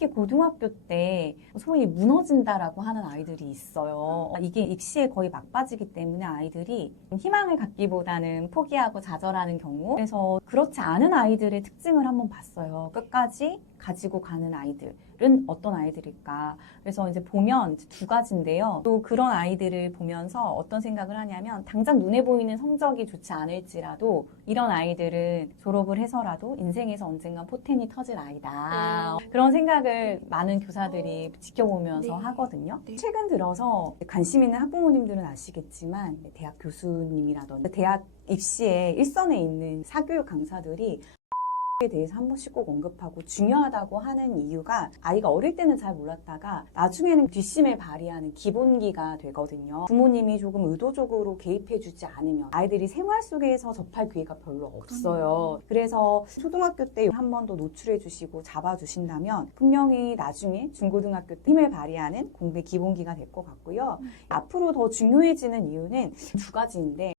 특히 고등학교 때 소위 무너진다라고 하는 아이들이 있어요. 이게 입시에 거의 막바지기 때문에 아이들이 희망을 갖기보다는 포기하고 좌절하는 경우. 그래서 그렇지 않은 아이들의 특징을 한번 봤어요. 끝까지 가지고 가는 아이들 은 어떤 아이들일까. 그래서 이제 보면 이제 두 가지인데요. 또 그런 아이들을 보면서 어떤 생각을 하냐면 당장 눈에 보이는 성적이 좋지 않을지라도 이런 아이들은 졸업을 해서라도 인생에서 언젠가 포텐이 터질 아이다. 그런 생각을 많은 교사들이 지켜보면서 네. 하거든요. 네. 최근 들어서 관심 있는 학부모님들은 아시겠지만 대학 교수님이라든지 대학 입시에 일선에 있는 사교육 강사들이 에 대해서 한 번씩 꼭 언급하고 중요하다고 하는 이유가 아이가 어릴 때는 잘 몰랐다가 나중에는 뒷심을 발휘하는 기본기가 되거든요. 부모님이 조금 의도적으로 개입해주지 않으면 아이들이 생활 속에서 접할 기회가 별로 없어요. 그래서 초등학교 때 한 번 더 노출해주시고 잡아주신다면 분명히 나중에 중고등학교 때 힘을 발휘하는 공부의 기본기가 될 것 같고요. 앞으로 더 중요해지는 이유는 두 가지인데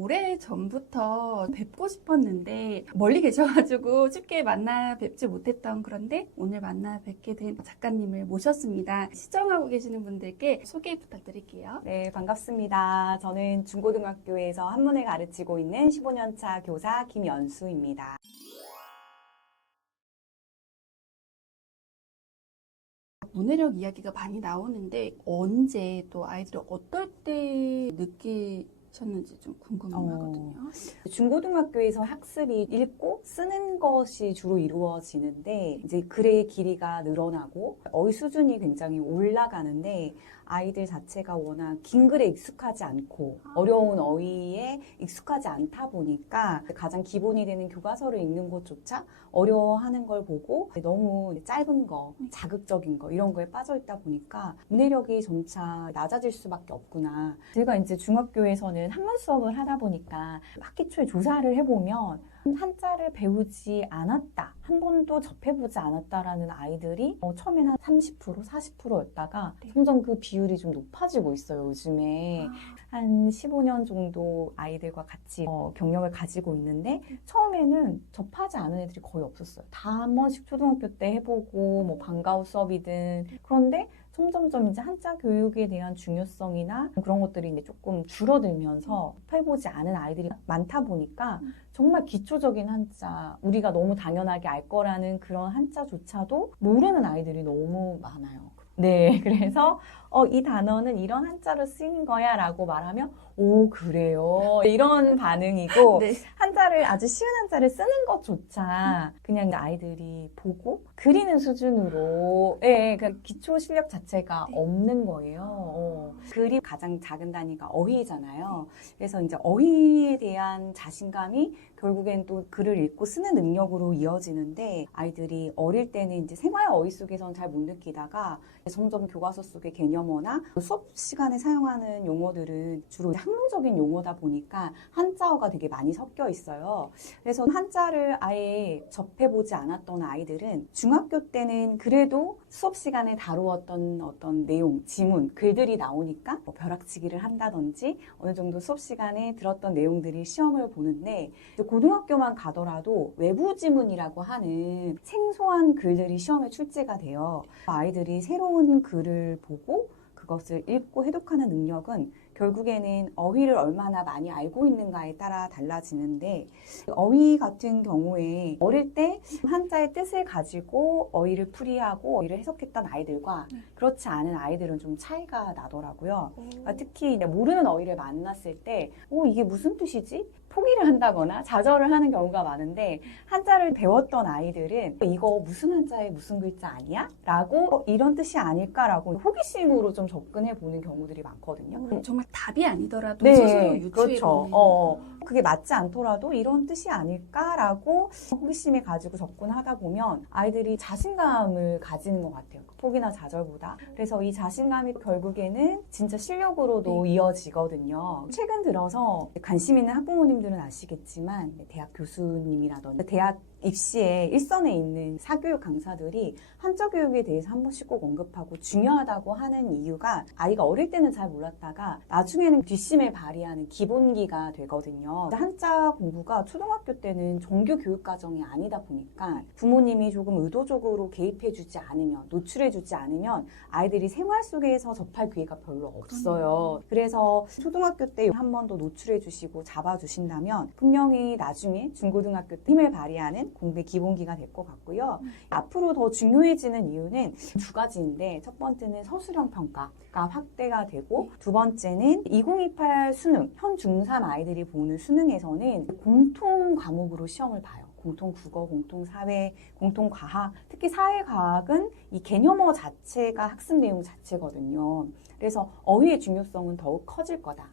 오래 전부터 뵙고 싶었는데 멀리 계셔가지고 쉽게 만나 뵙지 못했던 그런데 오늘 만나 뵙게 된 작가님을 모셨습니다. 시청하고 계시는 분들께 소개 부탁드릴게요. 네, 반갑습니다. 저는 중고등학교에서 한문을 가르치고 있는 15년차 교사 김연수입니다. 문해력 이야기가 많이 나오는데 언제 또 아이들이 어떨 때 느끼 셨는지 좀 궁금하거든요. 중고등학교에서 학습이 읽고 쓰는 것이 주로 이루어지는데 이제 글의 길이가 늘어나고 어휘 수준이 굉장히 올라가는데 아이들 자체가 워낙 긴 글에 익숙하지 않고 어려운 어휘에 익숙하지 않다 보니까 가장 기본이 되는 교과서를 읽는 것조차 어려워하는 걸 보고 너무 짧은 거, 자극적인 거 이런 거에 빠져 있다 보니까 문해력이 점차 낮아질 수밖에 없구나. 제가 이제 중학교에서는 한문 수업을 하다 보니까 학기 초에 조사를 해보면 한자를 배우지 않았다. 한 번도 접해보지 않았다라는 아이들이 어, 처음에는 한 30%, 40%였다가 네. 점점 그 비율이 좀 높아지고 있어요, 요즘에. 한 15년 정도 아이들과 같이 어, 경력을 가지고 있는데 처음에는 접하지 않은 애들이 거의 없었어요. 다 한 번씩 초등학교 때 해보고 뭐 방과후 수업이든 그런데 점점점 이제 한자 교육에 대한 중요성이나 그런 것들이 이제 조금 줄어들면서 접해보지 않은 아이들이 많다 보니까 정말 기초적인 한자 우리가 너무 당연하게 알 거라는 그런 한자조차도 모르는 아이들이 너무 많아요. 네, 그래서 어, 이 단어는 이런 한자로 쓰인 거야 라고 말하면 오 그래요 이런 반응이고 네. 한자를 아주 쉬운 한자를 쓰는 것조차 그냥 아이들이 보고 그리는 수준으로 예, 그 기초 실력 자체가 네. 없는 거예요. 어. 글이 가장 작은 단위가 어휘잖아요. 그래서 이제 어휘에 대한 자신감이 결국엔 또 글을 읽고 쓰는 능력으로 이어지는데 아이들이 어릴 때는 이제 생활 어휘 속에서는 잘못 느끼다가 점점 교과서 속의 개념 어나 수업 시간에 사용하는 용어들은 주로 학문적인 용어다 보니까 한자어가 되게 많이 섞여 있어요. 그래서 한자를 아예 접해보지 않았던 아이들은 중학교 때는 그래도 수업 시간에 다루었던 어떤 내용, 지문, 글들이 나오니까 뭐 벼락치기를 한다든지 어느 정도 수업 시간에 들었던 내용들이 시험을 보는데 고등학교만 가더라도 외부 지문이라고 하는 생소한 글들이 시험에 출제가 돼요. 아이들이 새로운 글을 보고 그것을 읽고 해독하는 능력은 결국에는 어휘를 얼마나 많이 알고 있는가에 따라 달라지는데 어휘 같은 경우에 어릴 때 한자의 뜻을 가지고 어휘를 풀이하고 어휘를 해석했던 아이들과 네. 그렇지 않은 아이들은 좀 차이가 나더라고요. 오. 그러니까 특히 모르는 어휘를 만났을 때, 어, 이게 무슨 뜻이지? 포기를 한다거나 좌절을 하는 경우가 많은데, 한자를 배웠던 아이들은 이거 무슨 한자에 무슨 글자 아니야? 라고 어, 이런 뜻이 아닐까라고 호기심으로 좀 접근해 보는 경우들이 많거든요. 어, 정말 답이 아니더라도 네, 스스로 유추해 그렇죠. 보는. 어, 그게 맞지 않더라도 이런 뜻이 아닐까라고 호기심을 가지고 접근하다 보면 아이들이 자신감을 가지는 것 같아요. 포기나 좌절보다. 그래서 이 자신감이 결국에는 진짜 실력으로도 이어지거든요. 최근 들어서 관심 있는 학부모님들은 아시겠지만 대학 교수님이라든지 대학 입시에 일선에 있는 사교육 강사들이 한자 교육에 대해서 한 번씩 꼭 언급하고 중요하다고 하는 이유가 아이가 어릴 때는 잘 몰랐다가 나중에는 뒷심을 발휘하는 기본기가 되거든요. 한자 공부가 초등학교 때는 정규 교육 과정이 아니다 보니까 부모님이 조금 의도적으로 개입해 주지 않으면 노출해 주지 않으면 아이들이 생활 속에서 접할 기회가 별로 없어요. 그래서 초등학교 때 한 번 더 노출해 주시고 잡아 주신다면 분명히 나중에 중고등학교 때 힘을 발휘하는 공부의 기본기가 될 것 같고요. 앞으로 더 중요해지는 이유는 두 가지인데 첫 번째는 서술형 평가가 확대가 되고 두 번째는 2028 수능 현 중3 아이들이 보는 수능에서는 공통 과목으로 시험을 봐요. 공통 국어, 공통 사회, 공통 과학, 특히 사회 과학은 이 개념어 자체가 학습 내용 자체거든요. 그래서 어휘의 중요성은 더욱 커질 거다.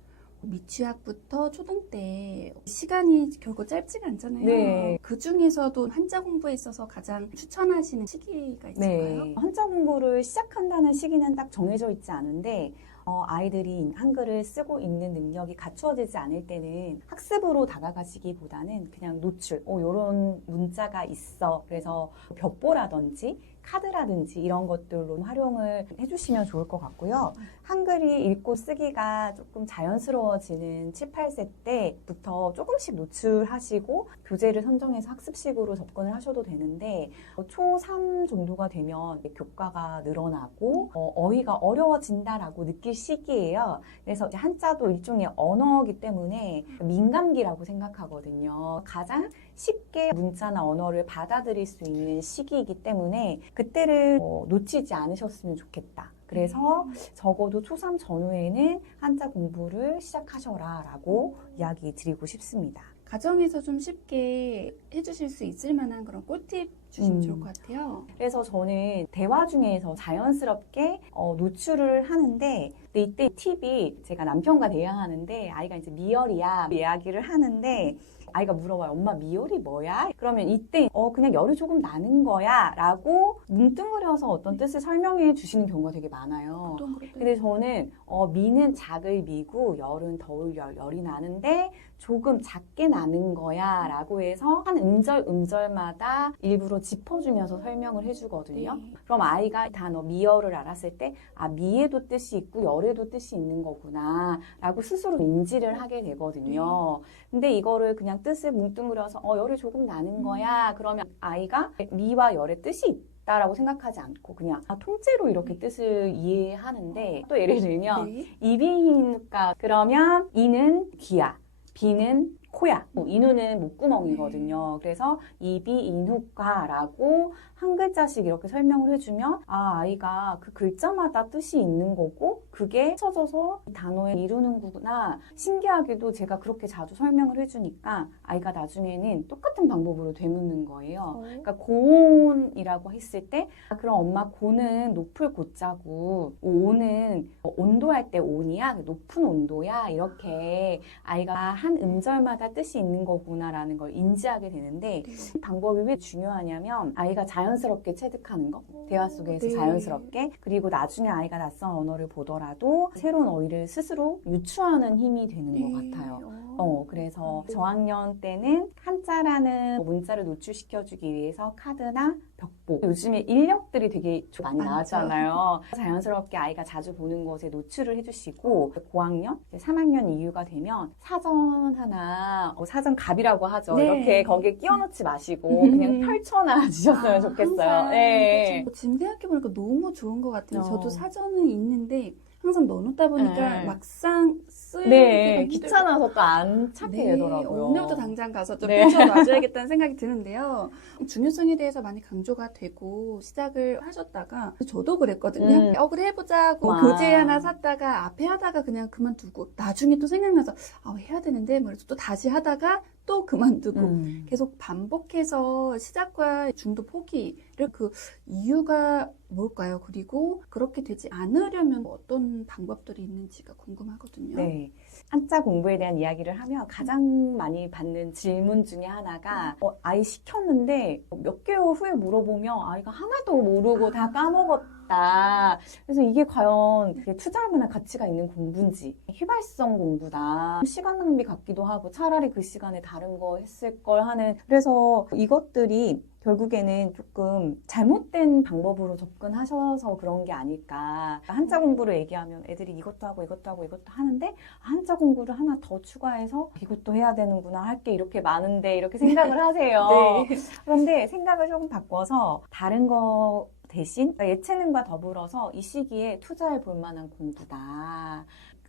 미취학부터 초등 때 시간이 결국 짧지가 않잖아요. 네. 그 중에서도 한자 공부에 있어서 가장 추천하시는 시기가 있을까요? 네. 한자 공부를 시작한다는 시기는 딱 정해져 있지 않은데 어, 아이들이 한글을 쓰고 있는 능력이 갖추어지지 않을 때는 학습으로 다가가시기보다는 그냥 노출, 어, 요런 문자가 있어. 그래서 벽보라든지 카드라든지 이런 것들로 활용을 해주시면 좋을 것 같고요. 한글이 읽고 쓰기가 조금 자연스러워지는 7, 8세 때부터 조금씩 노출하시고 교재를 선정해서 학습식으로 접근을 하셔도 되는데 초3 정도가 되면 교과가 늘어나고 어, 휘가 어려워진다라고 느낄 시기예요. 그래서 한자도 일종의 언어이기 때문에 민감기라고 생각하거든요. 가장 쉽게 문자나 언어를 받아들일 수 있는 시기이기 때문에 그때를 어, 놓치지 않으셨으면 좋겠다. 그래서 적어도 초3 전후에는 한자 공부를 시작하셔라 라고 이야기 드리고 싶습니다. 가정에서 좀 쉽게 해주실 수 있을 만한 그런 꿀팁 주시면 음. 좋을 것 같아요. 그래서 저는 대화 중에서 자연스럽게 어, 노출을 하는데 근데 이때 팁이 제가 남편과 대화하는데 아이가 이제 미열이야 이야기를 하는데 아이가 물어봐요. 엄마 미열이 뭐야? 그러면 이때 어 그냥 열이 조금 나는 거야 라고 뭉뚱그려서 어떤 뜻을 설명해 주시는 경우가 되게 많아요. 근데 저는 어, 미는 작을 미고 열은 더울 열, 열이 나는데 조금 작게 나는 거야 라고 해서 한 음절 음절마다 일부러 짚어주면서 설명을 해주거든요. 네. 그럼 아이가 단어 미열을 알았을 때, 아, 미에도 뜻이 있고 열에도 뜻이 있는 거구나, 라고 스스로 인지를 하게 되거든요. 근데 이거를 그냥 뜻을 뭉뚱그려서, 어, 열이 조금 나는 거야. 그러면 아이가 미와 열의 뜻이 있다 라고 생각하지 않고 그냥 아, 통째로 이렇게 뜻을 이해하는데 또 예를 들면 네. 이비인후과 그러면 이는 귀야, 비는 코야, 뭐 인후는 목구멍이거든요. 그래서 이비인후과라고 한 글자씩 이렇게 설명을 해주면 아 아이가 그 글자마다 뜻이 있는 거고 그게 쳐져서 이 단어에 이루는구나. 신기하게도 제가 그렇게 자주 설명을 해주니까 아이가 나중에는 똑같은 방법으로 되묻는 거예요. 어, 그러니까 고온이라고 했을 때 아, 그럼 엄마 고는 높을 고자고 온은 온도할 때 온이야? 높은 온도야? 이렇게 아이가 한 음절마다 뜻이 있는 거구나라는 걸 인지하게 되는데 네. 이 방법이 왜 중요하냐면 아이가 자연스럽게 체득하는 거 대화 속에서 네. 자연스럽게 그리고 나중에 아이가 낯선 언어를 보더라도 새로운 어휘를 스스로 유추하는 힘이 되는 것 네. 같아요. 어. 어, 그래서 저학년 때는 한자라는 문자를 노출시켜주기 위해서 카드나 벽보. 요즘에 인력들이 되게 좀 많이. 나왔잖아요. 자연스럽게 아이가 자주 보는 것에 노출을 해주시고, 고학년, 이제 3학년 이후가 되면 사전 하나, 어, 사전 갑이라고 하죠. 네. 이렇게 거기에 끼워 넣지 마시고, 그냥 펼쳐놔 주셨으면 아, 좋겠어요. 항상 네. 그렇죠. 지금 생각해보니까 너무 좋은 것 같아요. 어. 저도 사전은 있는데 항상 넣어놓다 보니까 네. 막상 쓰기가 네. 귀찮아서 또 안 찾게 네, 되더라고요. 오늘부터 당장 가서 좀 네. 펼쳐놔줘야겠다는 생각이 드는데요. 중요성에 대해서 많이 강조가 되고 시작을 하셨다가 저도 그랬거든요. 음. 어 그래 해보자고 와. 교재 하나 샀다가 앞에 하다가 그냥 그만두고 나중에 또 생각나서 아 해야 되는데 뭐 그래서 또 다시 하다가 또 그만두고 음. 계속 반복해서 시작과 중도 포기를 그 이유가 뭘까요? 그리고 그렇게 되지 않으려면 어떤 방법들이 있는지가 궁금하거든요. 네. 한자 공부에 대한 이야기를 하면 가장 많이 받는 질문 중에 하나가 어, 아이 시켰는데 몇 개월 후에 물어보면 아이가 하나도 모르고 다 까먹었다. 그래서 이게 과연 투자할 만한 가치가 있는 공부인지 휘발성 공부다. 시간 낭비 같기도 하고 차라리 그 시간에 다른 거 했을 걸 하는 그래서 이것들이 결국에는 조금 잘못된 방법으로 접근하셔서 그런 게 아닐까. 한자 공부를 얘기하면 애들이 이것도 하고 이것도 하고 이것도 하는데 한자 공부를 하나 더 추가해서 이것도 해야 되는구나 할 게 이렇게 많은데 이렇게 생각을 하세요. 네. 그런데 생각을 조금 바꿔서 다른 거 대신 그러니까 예체능과 더불어서 이 시기에 투자해 볼 만한 공부다.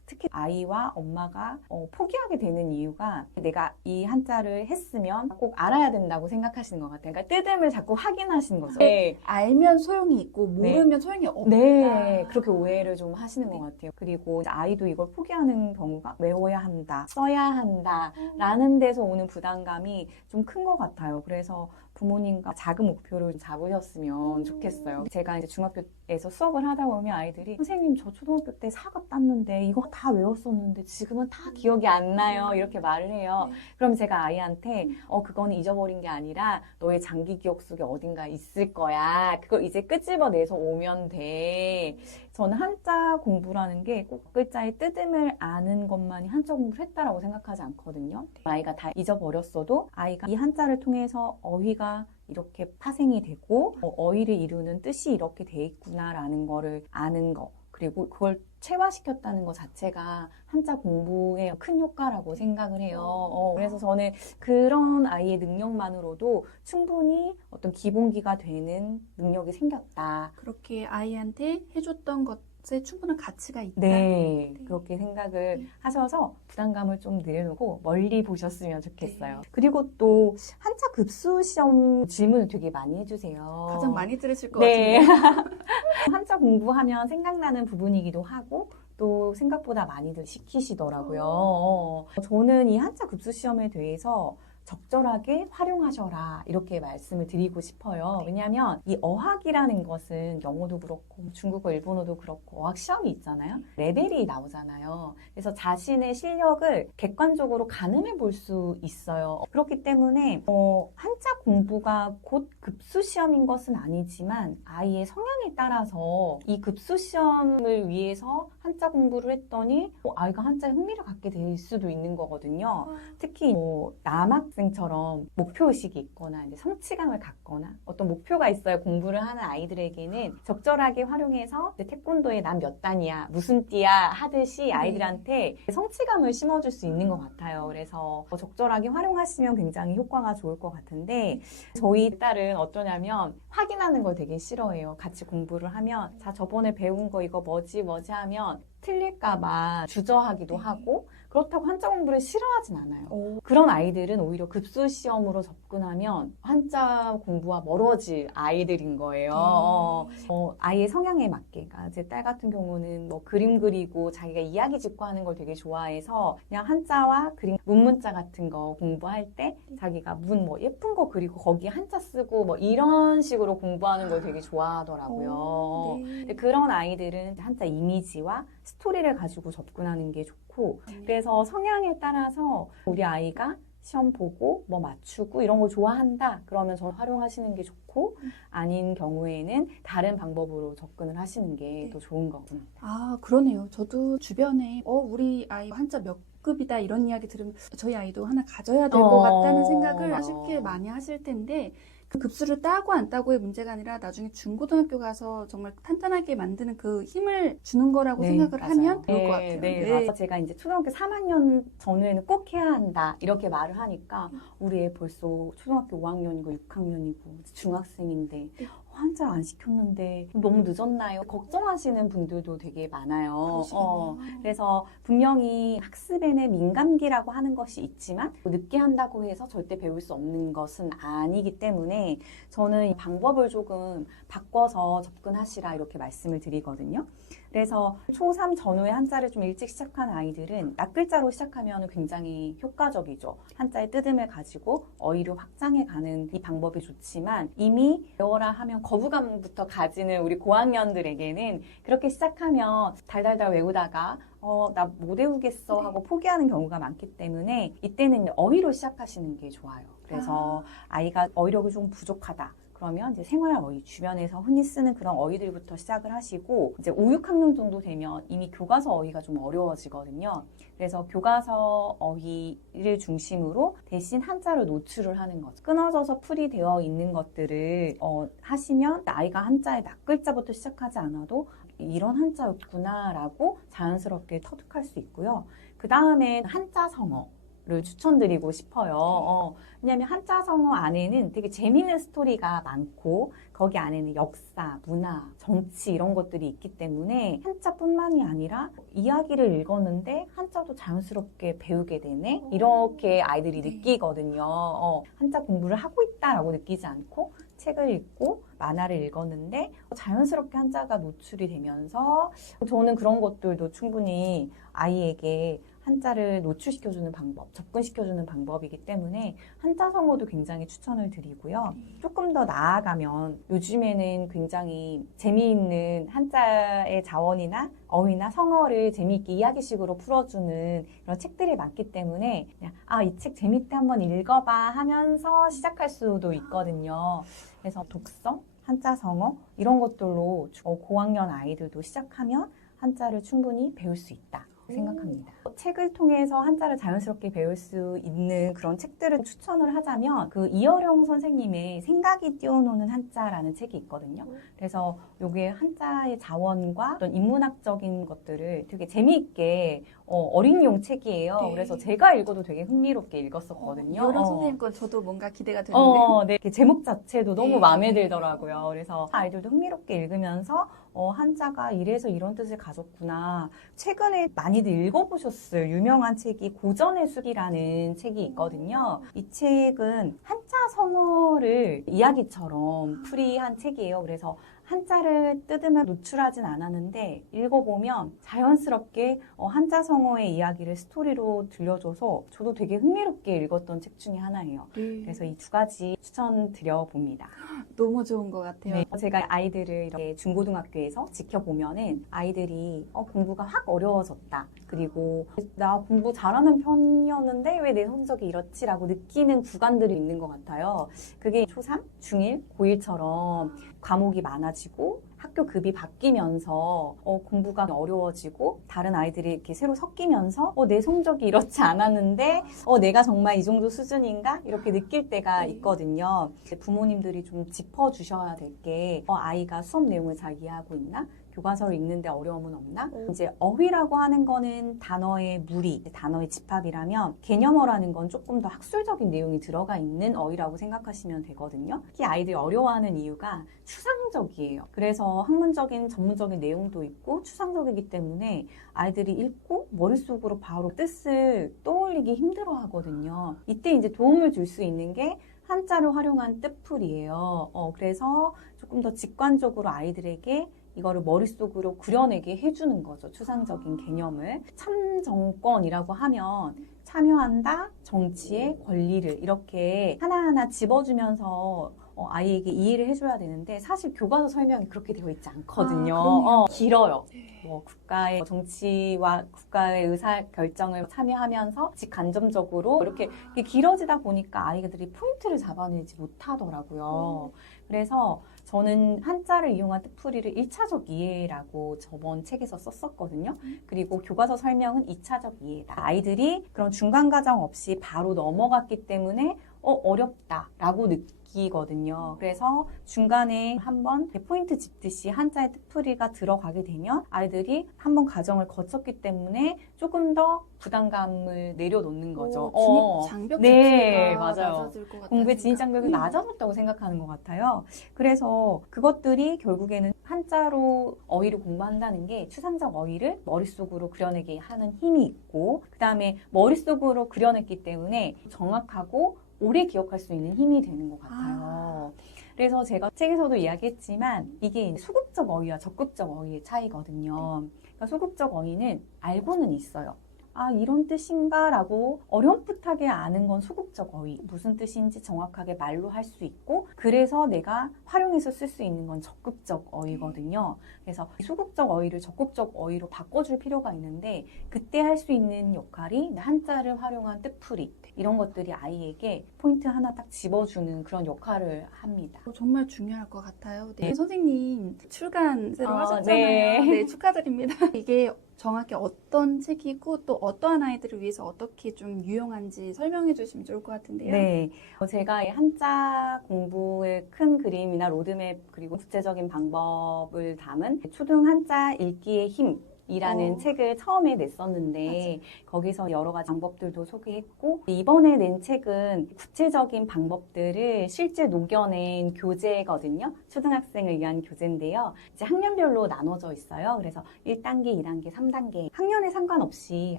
특히 아이와 엄마가 어, 포기하게 되는 이유가 내가 이 한자를 했으면 꼭 알아야 된다고 생각하시는 것 같아요. 그러니까 뜨듬을 자꾸 확인하시는 거죠. 네. 알면 소용이 있고 네. 모르면 소용이 없다. 네, 그렇게 오해를 좀 하시는 것 같아요. 그리고 아이도 이걸 포기하는 경우가 외워야 한다, 써야 한다, 라는 데서 오는 부담감이 좀 큰 것 같아요. 그래서 부모님과 작은 목표를 좀 잡으셨으면 좋겠어요. 제가 이제 중학교에서 수업을 하다 보면 아이들이 선생님 저 초등학교 때 사과 땄는데 이거 다 외웠었는데 지금은 다 기억이 안 나요. 이렇게 말을 해요. 네. 그럼 제가 아이한테 어 그거는 잊어버린 게 아니라 너의 장기 기억 속에 어딘가 있을 거야. 그걸 이제 끄집어내서 오면 돼. 저는 한자 공부라는 게 꼭 글자의 뜨듬을 아는 것만이 한자 공부를 했다라고 생각하지 않거든요. 아이가 다 잊어버렸어도 아이가 이 한자를 통해서 어휘가 이렇게 파생이 되고 어, 어휘를 이루는 뜻이 이렇게 돼 있구나라는 거를 아는 거 그리고 그걸 체화시켰다는 것 자체가 한자 공부에 큰 효과라고 생각을 해요. 어, 그래서 저는 그런 아이의 능력만으로도 충분히 어떤 기본기가 되는 능력이 생겼다. 그렇게 아이한테 해줬던 것 에 충분한 가치가 있다. 네, 네. 그렇게 생각을 네. 하셔서 부담감을 좀 내려놓고 멀리 보셨으면 좋겠어요. 네. 그리고 또 한자 급수 시험 질문을 되게 많이 해주세요. 가장 많이 들으실 것 네. 같은데. 한자 공부하면 생각나는 부분이기도 하고 또 생각보다 많이들 시키시더라고요. 어, 저는 이 한자 급수 시험에 대해서 적절하게 활용하셔라 이렇게 말씀을 드리고 싶어요. 왜냐하면 이 어학이라는 것은 영어도 그렇고 중국어, 일본어도 그렇고 어학 시험이 있잖아요. 레벨이 나오잖아요. 그래서 자신의 실력을 객관적으로 가늠해 볼 수 있어요. 그렇기 때문에 어, 한자 공부가 곧 급수 시험인 것은 아니지만 아이의 성향에 따라서 이 급수 시험을 위해서 한자 공부를 했더니 어, 아이가 한자에 흥미를 갖게 될 수도 있는 거거든요. 특히 뭐 남학 생처럼 목표의식이 있거나 이제 성취감을 갖거나 어떤 목표가 있어야 공부를 하는 아이들에게는 적절하게 활용해서 이제 태권도에 난 몇 단이야 무슨 띠야 하듯이 아이들한테 성취감을 심어줄 수 있는 것 같아요. 그래서 뭐 적절하게 활용하시면 굉장히 효과가 좋을 것 같은데 저희 딸은 어떠냐면 확인하는 걸 되게 싫어해요. 같이 공부를 하면 자 저번에 배운 거 이거 뭐지 뭐지 하면 틀릴까봐 주저하기도 하고 그렇다고 한자 공부를 싫어하진 않아요. 오, 그런 아이들은 오히려 급수 시험으로 접근하면 한자 공부와 멀어질 아이들인 거예요. 어, 어, 아이의 성향에 맞게. 그러니까 제 딸 같은 경우는 뭐 그림 그리고 자기가 이야기 짓고 하는 걸 되게 좋아해서 그냥 한자와 그림, 문문자 같은 거 공부할 때 자기가 문 뭐 예쁜 거 그리고 거기에 한자 쓰고 뭐 이런 식으로 공부하는 걸 되게 좋아하더라고요. 오, 네. 그런 아이들은 한자 이미지와 스토리를 가지고 접근하는 게 좋고 네. 그래서 성향에 따라서 우리 아이가 시험 보고 뭐 맞추고 이런 걸 좋아한다 그러면 저는 활용하시는 게 좋고 아닌 경우에는 다른 방법으로 접근을 하시는 게더 좋은 것 같습니다. 아, 그러네요. 저도 주변에, 어, 우리 아이 한자 몇 급이다 이런 이야기 들으면 저희 아이도 하나 가져야 될것 어, 같다는 생각을 맞아. 쉽게 많이 하실 텐데, 그 급수를 따고 안 따고의 문제가 아니라 나중에 중고등학교 가서 정말 탄탄하게 만드는 그 힘을 주는 거라고 생각을 네, 맞아요. 하면 좋을 네, 것 같아요. 네, 맞아. 제가 이제 초등학교 3학년 전후에는 꼭 해야 한다 이렇게 말을 하니까 우리 애 벌써 초등학교 5학년이고 6학년이고 중학생인데 네. 한자 안 시켰는데 너무 늦었나요? 걱정하시는 분들도 되게 많아요. 어. 그래서 분명히 학습에는 민감기라고 하는 것이 있지만 늦게 한다고 해서 절대 배울 수 없는 것은 아니기 때문에 저는 이 방법을 조금 바꿔서 접근하시라 이렇게 말씀을 드리거든요. 그래서 초3 전후에 한자를 좀 일찍 시작한 아이들은 낯글자로 시작하면 굉장히 효과적이죠. 한자의 뜨듬을 가지고 어휘를 확장해 가는 이 방법이 좋지만 이미 배워라 하면 거부감부터 가지는 우리 고학년들에게는 그렇게 시작하면 달달달 외우다가 어, 나 못 외우겠어 하고 포기하는 경우가 많기 때문에 이때는 어휘로 시작하시는 게 좋아요. 그래서 아이가 어휘력이 좀 부족하다. 그러면 이제 생활 어휘 주변에서 흔히 쓰는 그런 어휘들부터 시작을 하시고 이제 5, 6학년 정도 되면 이미 교과서 어휘가 좀 어려워지거든요. 그래서 교과서 어휘를 중심으로 대신 한자로 노출을 하는 거죠. 끊어져서 풀이 되어 있는 것들을 어, 하시면 아이가 한자의 낱글자부터 시작하지 않아도 이런 한자였구나라고 자연스럽게 터득할 수 있고요. 그 다음에 한자 성어 를 추천드리고 싶어요. 어, 왜냐하면 한자 성어 안에는 되게 재미있는 스토리가 많고 거기 안에는 역사, 문화, 정치 이런 것들이 있기 때문에 한자뿐만이 아니라 이야기를 읽었는데 한자도 자연스럽게 배우게 되네 이렇게 아이들이 네. 느끼거든요. 어, 한자 공부를 하고 있다라고 느끼지 않고 책을 읽고 만화를 읽었는데 자연스럽게 한자가 노출이 되면서 저는 그런 것들도 충분히 아이에게 한자를 노출시켜주는 방법, 접근시켜주는 방법이기 때문에 한자 성어도 굉장히 추천을 드리고요. 조금 더 나아가면 요즘에는 굉장히 재미있는 한자의 자원이나 어휘나 성어를 재미있게 이야기식으로 풀어주는 그런 책들이 많기 때문에 아, 이 책 재밌대 한번 읽어봐 하면서 시작할 수도 있거든요. 그래서 독서, 한자 성어 이런 것들로 어, 고학년 아이들도 시작하면 한자를 충분히 배울 수 있다. 생각합니다. 책을 통해서 한자를 자연스럽게 배울 수 있는 그런 책들을 추천을 하자면 그 이어령 선생님의 생각이 뛰어노는 한자라는 책이 있거든요. 그래서 요게 한자의 자원과 어떤 인문학적인 것들을 되게 재미있게 어, 린용 책이에요. 네. 그래서 제가 읽어도 되게 흥미롭게 읽었었거든요. 여러 어. 선생님 건 저도 뭔가 기대가 되는데요. 어, 네. 제목 자체도 너무 네. 마음에 들더라고요. 그래서 아이들도 흥미롭게 읽으면서 어, 한자가 이래서 이런 뜻을 가졌구나. 최근에 많이들 읽어보셨 을 유명한 책이 고전의 숙이라는 책이 있거든요. 이 책은 한자 성어를 이야기처럼 풀이한 책이에요. 그래서 한자를 뜯으면 노출하진 않았는데 읽어보면 자연스럽게 어, 한자 성어의 이야기를 스토리로 들려줘서 저도 되게 흥미롭게 읽었던 책 중에 하나예요. 네. 그래서 이 두 가지 추천드려 봅니다. 너무 좋은 것 같아요. 네, 제가 아이들을 이렇게 중고등학교에서 지켜보면은 아이들이 어, 공부가 확 어려워졌다. 그리고 나 공부 잘하는 편이었는데 왜 내 성적이 이렇지라고 느끼는 구간들이 있는 것 같아요. 그게 초3, 중1, 고1처럼 과목이 많아지고 학교 급이 바뀌면서 어, 공부가 어려워지고 다른 아이들이 이렇게 새로 섞이면서 어, 내 성적이 이렇지 않았는데 어, 내가 정말 이 정도 수준인가 이렇게 느낄 때가 네. 있거든요. 부모님들이 좀 짚어주셔야 될게 어, 아이가 수업 내용을 잘 이해하고 있나? 교과서를 읽는데 어려움은 없나? 오. 이제 어휘라고 하는 거는 단어의 무리, 단어의 집합이라면 개념어라는 건 조금 더 학술적인 내용이 들어가 있는 어휘라고 생각하시면 되거든요. 특히 아이들이 어려워하는 이유가 추상적이에요. 그래서 학문적인 전문적인 내용도 있고 추상적이기 때문에 아이들이 읽고 머릿속으로 바로 뜻을 떠올리기 힘들어 하거든요. 이때 이제 도움을 줄 수 있는 게 한자를 활용한 뜻풀이에요. 어, 그래서 조금 더 직관적으로 아이들에게 이거를 머릿속으로 구려내게 해주는 거죠. 추상적인 개념을. 참정권이라고 하면 참여한다, 정치의 권리를 이렇게 하나하나 집어주면서 어, 아이에게 이해를 해줘야 되는데 사실 교과서 설명이 그렇게 되어 있지 않거든요. 아. 어, 길어요. 네. 뭐 국가의 정치와 국가의 의사 결정을 참여하면서 직간접적으로 이렇게 이렇게 길어지다 보니까 아이들이 포인트를 잡아내지 못하더라고요. 그래서 저는 한자를 이용한 뜻풀이를 1차적 이해라고 저번 책에서 썼었거든요. 그리고 교과서 설명은 2차적 이해다. 아이들이 그런 중간 과정 없이 바로 넘어갔기 때문에 어, 어렵다라고 느끼거든요. 그래서 중간에 한번 포인트 짚듯이 한자의 뜻풀이가 들어가게 되면 아이들이 한번 과정을 거쳤기 때문에 조금 더 부담감을 내려놓는 거죠. 오, 어. 진입 장벽 네, 맞아요. 공부의 진입 장벽이 낮아졌다고 생각하는 것 같아요. 그래서 그것들이 결국에는 한자로 어휘를 공부한다는 게 추상적 어휘를 머릿속으로 그려내게 하는 힘이 있고, 그 다음에 머릿속으로 그려냈기 때문에 정확하고 오래 기억할 수 있는 힘이 되는 것 같아요. 그래서 제가 책에서도 이야기했지만 이게 소극적 어휘와 적극적 어휘의 차이거든요. 그러니까 소극적 어휘는 알고는 있어요. 아, 이런 뜻인가라고 어렴풋하게 아는 건 소극적 어휘. 무슨 뜻인지 정확하게 말로 할 수 있고, 그래서 내가 활용해서 쓸 수 있는 건 적극적 어휘거든요. 그래서 소극적 어휘를 적극적 어휘로 바꿔줄 필요가 있는데, 그때 할 수 있는 역할이 한자를 활용한 뜻풀이. 이런 것들이 아이에게 포인트 하나 딱 집어주는 그런 역할을 합니다. 어, 정말 중요할 것 같아요. 네. 네. 선생님 출간 새로 어, 하셨잖아요. 네. 네. 축하드립니다. 이게 정확히 어떤 책이고 또 어떠한 아이들을 위해서 어떻게 좀 유용한지 설명해 주시면 좋을 것 같은데요. 네. 어, 제가 이 한자 공부의 큰 그림이나 로드맵 그리고 구체적인 방법을 담은 초등 한자 읽기의 힘. 이라는 어. 책을 처음에 냈었는데 거기서 여러 가지 방법들도 소개했고 이번에 낸 책은 구체적인 방법들을 실제 녹여낸 교재거든요. 초등학생을 위한 교재인데요. 이제 학년별로 나눠져 있어요. 그래서 1단계, 2단계, 3단계 학년에 상관없이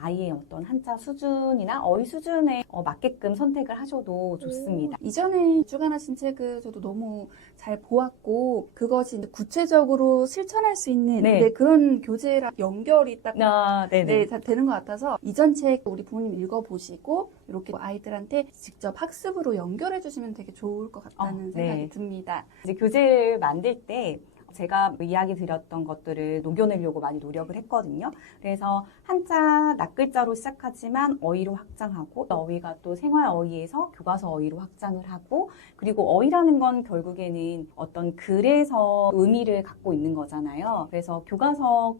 아이의 어떤 한자 수준이나 어휘 수준에 어, 맞게끔 선택을 하셔도 좋습니다. 오, 이전에 주간하신 책을 저도 너무 잘 보았고 그것이 구체적으로 실천할 수 있는 네. 네, 그런 교재랑 연결이 딱 아. 네, 다 되는 것 같아서 이전 책 우리 부모님 읽어보시고 이렇게 아이들한테 직접 학습으로 연결해 주시면 되게 좋을 것 같다는 어, 생각이 네. 듭니다. 이제 교재를 만들 때 제가 이야기 드렸던 것들을 녹여내려고 많이 노력을 했거든요. 그래서 한자 낱글자로 시작하지만 어휘로 확장하고 어휘가 또 생활 어휘에서 교과서 어휘로 확장을 하고 그리고 어휘라는 건 결국에는 어떤 글에서 의미를 갖고 있는 거잖아요. 그래서 교과서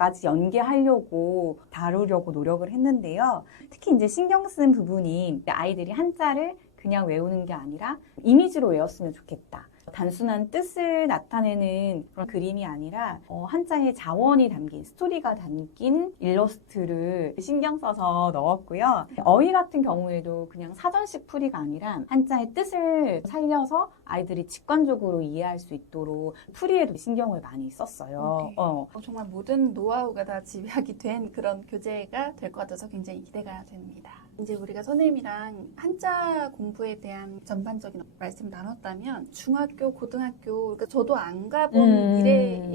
까지 연계하려고 다루려고 노력을 했는데요. 특히 이제 신경 쓴 부분이 아이들이 한자를 그냥 외우는 게 아니라 이미지로 외웠으면 좋겠다. 단순한 뜻을 나타내는 그런 그림이 아니라 어, 한자의 자원이 담긴 스토리가 담긴 일러스트를 신경 써서 넣었고요. 어휘 같은 경우에도 그냥 사전식 풀이가 아니라 한자의 뜻을 살려서 아이들이 직관적으로 이해할 수 있도록 풀이에도 신경을 많이 썼어요. 네. 어, 어, 정말 모든 노하우가 다 집약이 된 그런 교재가 될 것 같아서 굉장히 기대가 됩니다. 이제 우리가 선생님이랑 한자 공부에 대한 전반적인 말씀을 나눴다면 중학교, 고등학교, 그러니까 저도 안 가본 음. 일이에요.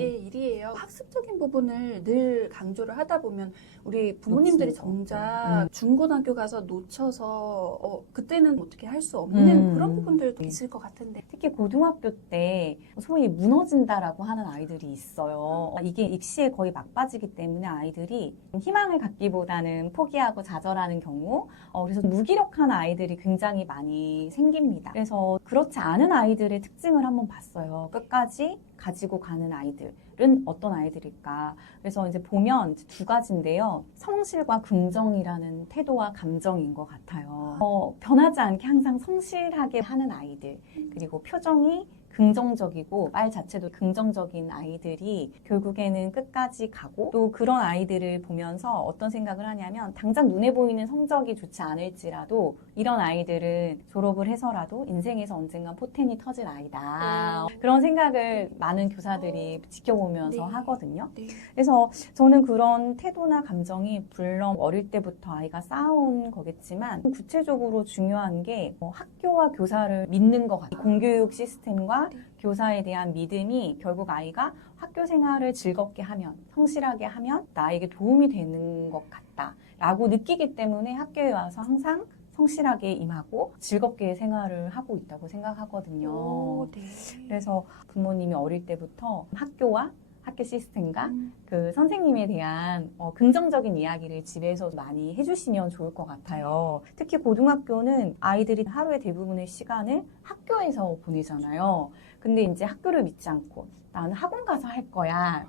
학습적인 부분을 늘 강조를 하다 보면 우리 부모님들이. 정작 음. 중고등학교 가서 놓쳐서 어, 그때는 어떻게 할 수 없는 음. 그런 부분들도 네. 있을 것 같은데 특히 고등학교 때 소위 무너진다라고 하는 아이들이 있어요. 이게 입시에 거의 막바지기 때문에 아이들이 희망을 갖기보다는 포기하고 좌절하는 경우, 어, 그래서 무기력한 아이들이 굉장히 많이 생깁니다. 그래서 그렇지 않은 아이들의 특징을 한번 봤어요. 끝까지 가지고 가는 아이들 은 어떤 아이들일까? 그래서 이제 보면 이제 두 가지인데요. 성실과 긍정이라는 태도와 감정인 것 같아요. 어, 변하지 않게 항상 성실하게 하는 아이들, 그리고 표정이 긍정적이고 말 자체도 긍정적인 아이들이 결국에는 끝까지 가고 또 그런 아이들을 보면서 어떤 생각을 하냐면 당장 눈에 보이는 성적이 좋지 않을지라도 이런 아이들은 졸업을 해서라도 인생에서 언젠간 포텐이 터질 아이다. 그런 생각을 많은 교사들이 지켜보면서 네. 하거든요. 네. 그래서 저는 그런 태도나 감정이 물론 어릴 때부터 아이가 쌓아온 거겠지만 구체적으로 중요한 게 어, 학교와 교사를 믿는 것 같아요. 공교육 시스템과 네. 교사에 대한 믿음이 결국 아이가 학교 생활을 즐겁게 하면 성실하게 하면 나에게 도움이 되는 것 같다 라고 느끼기 때문에 학교에 와서 항상 성실하게 임하고 즐겁게 생활을 하고 있다고 생각하거든요. 오, 네. 그래서 부모님이 어릴 때부터 학교와 학교 시스템과 음. 그 선생님에 대한 어, 긍정적인 이야기를 집에서 많이 해주시면 좋을 것 같아요. 특히 고등학교는 아이들이 하루의 대부분의 시간을 학교에서 보내잖아요. 근데 이제 학교를 믿지 않고 나는 학원 가서 할 거야.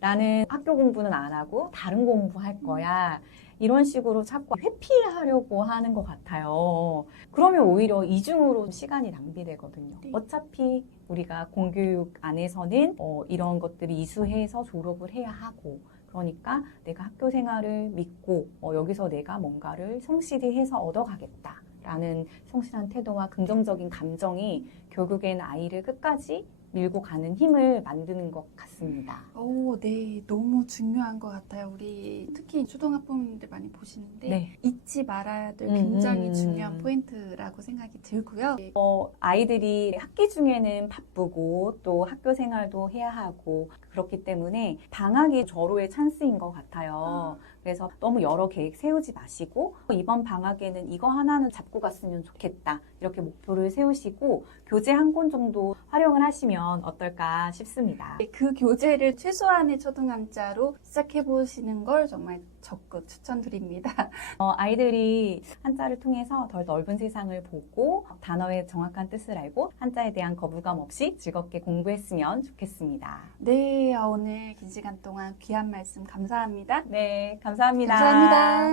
나는 학교 공부는 안 하고 다른 공부 할 거야. 이런 식으로 자꾸 회피하려고 하는 것 같아요. 그러면 오히려 이중으로 시간이 낭비되거든요. 네. 어차피 우리가 공교육 안에서는 어, 이런 것들이 이수해서 졸업을 해야 하고 그러니까 내가 학교 생활을 믿고 어, 여기서 내가 뭔가를 성실히 해서 얻어가겠다. 라는 성실한 태도와 긍정적인 감정이 결국엔 아이를 끝까지 밀고 가는 힘을 만드는 것 같습니다. 오, 네. 너무 중요한 것 같아요. 우리 특히 초등학부모님들 많이 보시는데 네. 잊지 말아야 될 음, 굉장히 음, 중요한 음. 포인트라고 생각이 들고요. 어, 아이들이 학기 중에는 바쁘고 또 학교 생활도 해야 하고 그렇기 때문에 방학이 절호의 찬스인 것 같아요. 그래서 너무 여러 계획 세우지 마시고 이번 방학에는 이거 하나는 잡고 갔으면 좋겠다. 이렇게 목표를 세우시고 교재 한 권 정도 활용을 하시면 어떨까 싶습니다. 그 교재를 최소한의 초등한자로 시작해 보시는 걸 정말 적극 추천드립니다. 어, 아이들이 한자를 통해서 더 넓은 세상을 보고 단어의 정확한 뜻을 알고 한자에 대한 거부감 없이 즐겁게 공부했으면 좋겠습니다. 네, 아, 오늘 긴 시간 동안 귀한 말씀 감사합니다. 네, 감사합니다. 감사합니다.